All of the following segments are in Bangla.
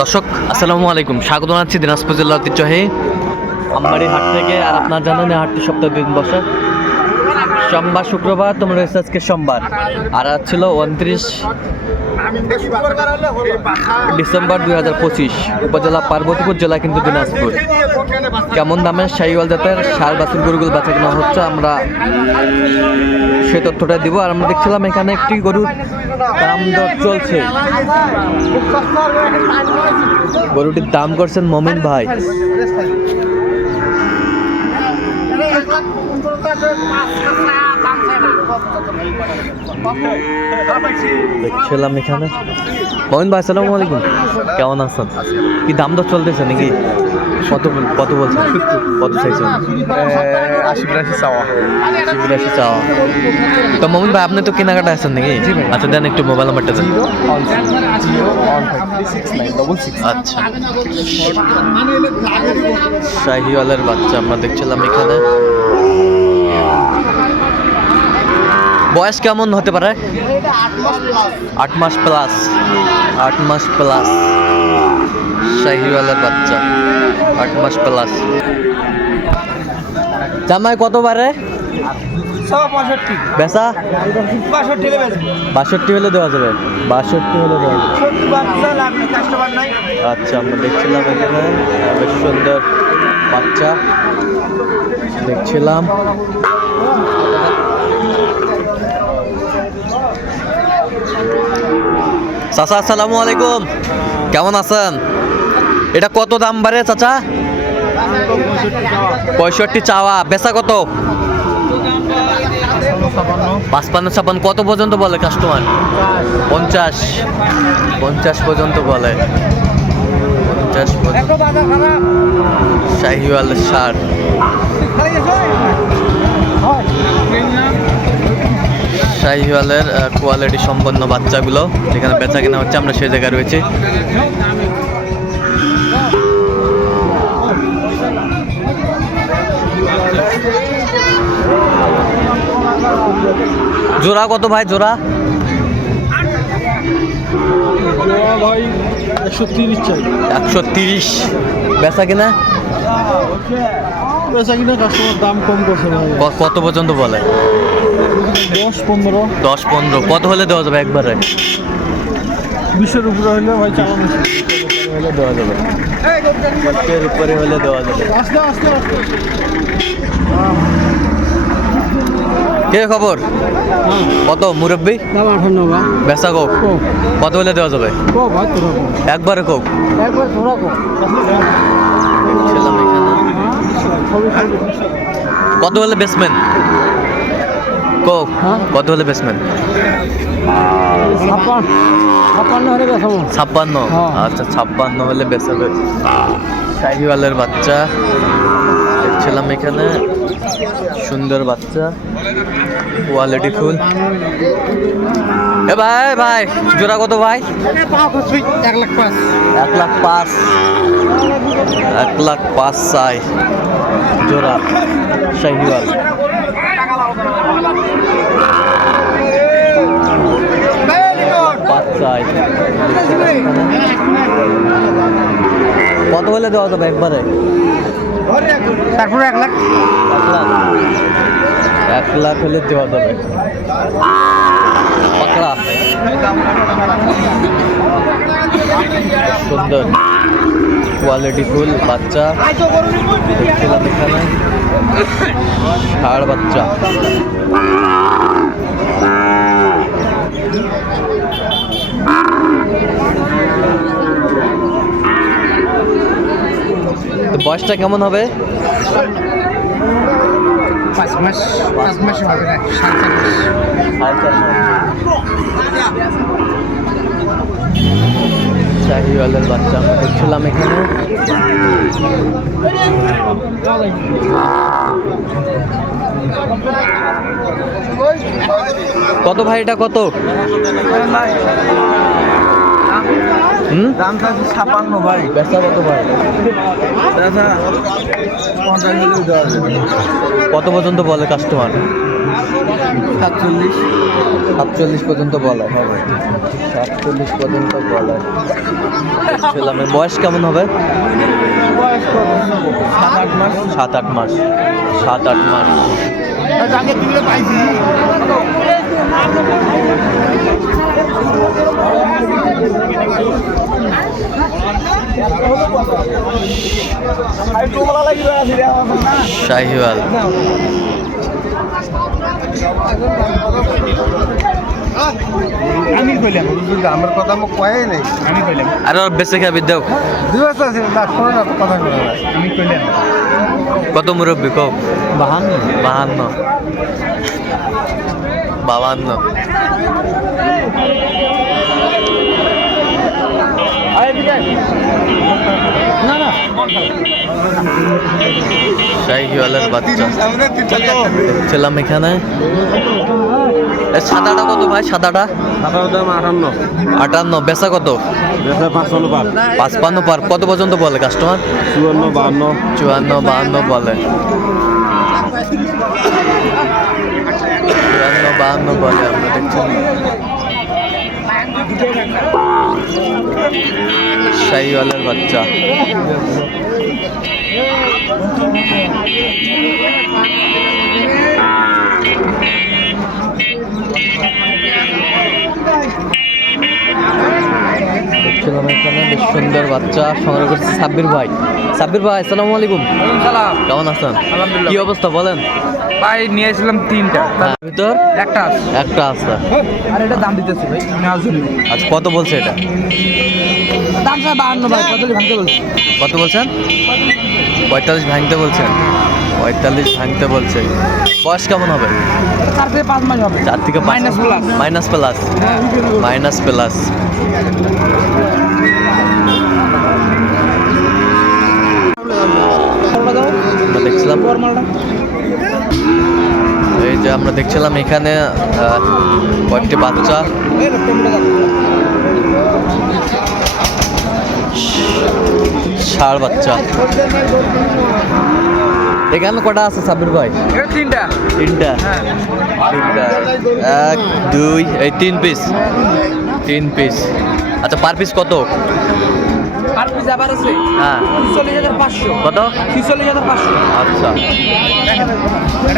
দর্শক, আসসালামু আলাইকুম। স্বাগত জানাচ্ছি দিনাজপুর জেলার ঐতিহ্যহে আমার হাট থেকে। আর আপনার জানেন হাটটি সপ্তাহে দুই দিন বসে। সোমবার, শুক্রবার, তোমরা রয়েছে আজকে সোমবার। আর আজ ছিল উনত্রিশ ডিসেম্বর দুই হাজার পঁচিশ, উপজেলা পার্বতীপুর, জেলা কিন্তু দিনাজপুর। কেমন দামে শাহিওয়াল জাতের সার বাছুর গরুগুলো বেচা কেনা হচ্ছে আমরা সে তথ্যটা দিব। আর আমরা দেখছিলাম এখানে একটি গরুর দাম দর চলছে। গরুটির দাম করছেন মমিন ভাই। দেখছিলাম এখানে। মহিন ভাই আসসালামু আলাইকুম। কেমন আছেন? কি দাম দর চলতেছে নাকি? কত কত বলছেন? কত চাইছেন? আশি বিরাশি চাওয়া। বিরাশি চাওয়া। তো মমিন ভাই আপনি তো কেনাকাটা আছেন নাকি? আচ্ছা দেন একটু মোবাইল নাম্বারটা দেন। আচ্ছা। শাহিওয়ালের বাচ্চা আমরা দেখছিলাম এখানে। বয়স কেমন হতে পারে? আট মাস প্লাস। আট মাস প্লাস। শাহিওয়ালের বাচ্চা। আট মাস প্লাস জামাই কত বারে পঁয়ষট্টি বেচা? বাষট্টি বাষট্টি হলে দেওয়া যাবে। বাষট্টি হলে দেওয়া আচ্ছা আমরা দেখছিলাম এখানে বেশ সুন্দর বাচ্চা। দেখছিলাম। চাচা আসসালামু আলাইকুম। কেমন আছেন? এটা কত দাম বাড়ে চাচা? পঁয়ষট্টি চাওয়া। বেচা কত? পাঁচপান্ন, ছাপান্ন। কত পর্যন্ত বলে কাস্টমার পঞ্চাশ। পঞ্চাশ পর্যন্ত বলে। পঞ্চাশ শাহিওয়াল সার। শাহিওয়ালের কোয়ালিটি সম্পন্ন বাচ্চাগুলো যেখানে বেচা কেনা হচ্ছে, আমরা সেই জায়গায় রয়েছি। জোড়া কত ভাই জোড়া? ভাই একশো তিরিশ বেচা কিনা? বেচা কিনা কাস্টমার দাম কম করছে কত পর্যন্ত বলে? দশ পনেরো। দশ পনেরো। কত হলে দেওয়া যাবে একবারে? বিশের উপরে হলে ভাই চালানো হলে দেওয়া যাবে। উপরে হলে দেওয়া যাবে। আস্তে আস্তে আস্তে। কে খবর কত মুরব্বী দাম আঠান্ন বা কোক কত হলে দেওয়া যাবে? একবারে কোক কত হলে বেসমেন্ট কোক? কত হলে বেসমেন্ট ছাপ্পান্ন। আচ্ছা ছাপ্পান্ন হলে বেসাবে শাহিওয়ালের বাচ্চা। দেখছিলাম এখানে। সুন্দর বাচ্চা। কোয়ালিটি ফুল এ ভাই ভাই, জোড়া কত ভাই? এক লাখ পাঁচ। এক লাখ পাঁচ এক লাখ পাঁচ চাই। জোড়া শাহিওয়াল কত হলে দেওয়া যাবে একবারে? তারপরে এক লাখ এক লাখ? এক লাখ হলে দেওয়া যাবে। পাকড়া। সুন্দর। কোয়ালিটি ফুল বাচ্চা। দেখছিলাম এখানে। ষাড় বাচ্চা। তো বয়সটা কেমন হবে? পাঁচ মাস পাঁচ মাস হবে না সাত চার মাস সাড়ে চার মাস। শাহিওয়ালের বাচ্চা আমরা দেখছিলাম এখানে। কত ভাই এটা কত? দাম থাকছে ছাপান্ন ভাই। বেচা কত ভাই? কত পর্যন্ত বলে কাস্টমার সাতচল্লিশ। সাতচল্লিশ পর্যন্ত বলা। হবে সাতচল্লিশ পর্যন্ত বলা। এর বয়স কেমন হবে? সাত আট মাস। সাত আট মাস। শাহিওয়াল। আমি কইলাম। আমার কথা মোক কোৱাই নাই। আমি কইলাম। আর ওর বেঁচে খাবি দেও দুই বছর আছে না কোনো না কথা বলে আমি কইলাম। কত মুরব্বী কব বাহান্ন। বাহান্ন। বাবান্ন। শাহিওয়ালের বাচ্চা। দেখছিলাম এখানে? এ সাদাটা কত ভাই সাদাটা? আটান্ন। আটান্ন বেচা কত? পাঁচপান্ন পার। কত পর্যন্ত বলে কাস্টমার চুয়ান্ন বাহান্ন। চুয়ান্ন বাহান্ন বলে। বাহান্ন বলে আমরা দেখছি শাহিওয়ালের বাচ্চা। দেখছিলাম এখানে বেশ সুন্দর বাচ্চা সংগ্রহ করছে সাব্বির ভাই। সাব্বির ভাই আসসালামু আলাইকুম। সালাম। কেমন আছেন? আলহামদুলিল্লাহ। কি অবস্থা বলেন। ভাই নিয়েছিলাম তিনটা। তার ভিতর? একটা আছে। একটা আছে। আর এটা দাম দিতেছি ভাই আজ কত বলছে এটা? দাম স্যার বাহান্ন ভাই কত ভাঙতে বলছি। কত বলছেন? পঁয়তাল্লিশ ভাঙতে বলছেন। পঁয়তাল্লিশ ভাঙতে বলছে। বয়স কেমন হবে? চার থেকে পাঁচ মাস হবে। চার থেকে Minus plus. Minus plus. Minus plus. দেখছিলাম। এই যে আমরা দেখছিলাম এখানে কয়েকটি বাচ্চা। ষাড় বাচ্চা। এখানে কটা আছে সাবির ভাই? তিনটা। তিনটা। তিনটা। এক দুই এই তিন পিস তিন পিস আচ্ছা পার পিস কত? আর পিস আবার আছে। হ্যাঁ। ছিচল্লিশ হাজার পাঁচশো। কত? ছিচল্লিশ হাজার পাঁচশো। আচ্ছা।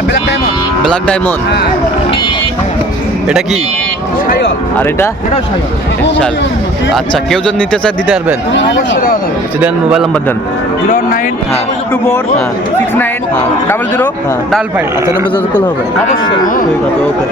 ব্ল্যাক ডায়মন্ড ব্ল্যাক ডায়মন্ড এটা কি? আর এটা? শাল আচ্ছা কেউ যদি নিতে চায় দিতে পারবেন? আচ্ছা, দেন মোবাইল নাম্বার দেন। জিরো নাইন হ্যাঁ। টু ফোর হ্যাঁ। সিক্স নাইন হ্যাঁ। Double zero. Double five. আচ্ছা নাম্বার যত হবে। অবশ্যই। ঠিক আছে ওকে।